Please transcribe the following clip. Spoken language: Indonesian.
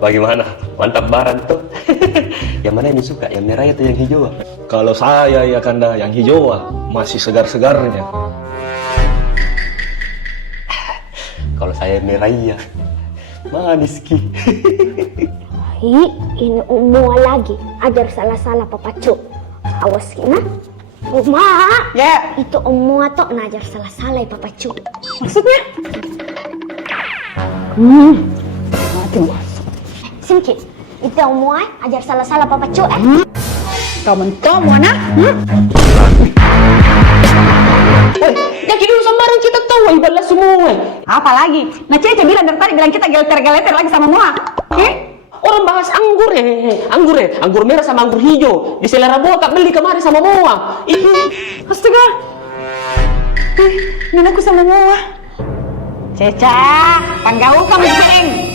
Bagaimana? Mantap baran tuh. Yang mana yang suka? Yang merah atau yang hijau? Kalau saya ya Kanda, yang hijau masih segar-segarnya. Kalau saya merah ya. Manis ki. Ih, ini umur lagi. Ajar salah-salah papacu. Awas kina. Uma. Ya. Itu umur tuh najar salah-salah papacu. Maksudnya? Mati masuk. Singkit. Itu umur ajar salah-salah papacu Kau mentom, Wana? Woi, yang dulu sembarang kita tahu ibadah semua. Apa lagi? Nah, Cece bilang dari tadi, bilang kita geleter-geleter lagi sama Moa. Orang bahas anggur anggur merah sama anggur hijau. Di selera Moa kak beli kemarin sama Moa. Astaga. Ini aku sama Moa. Ceca, panggau kamu sering.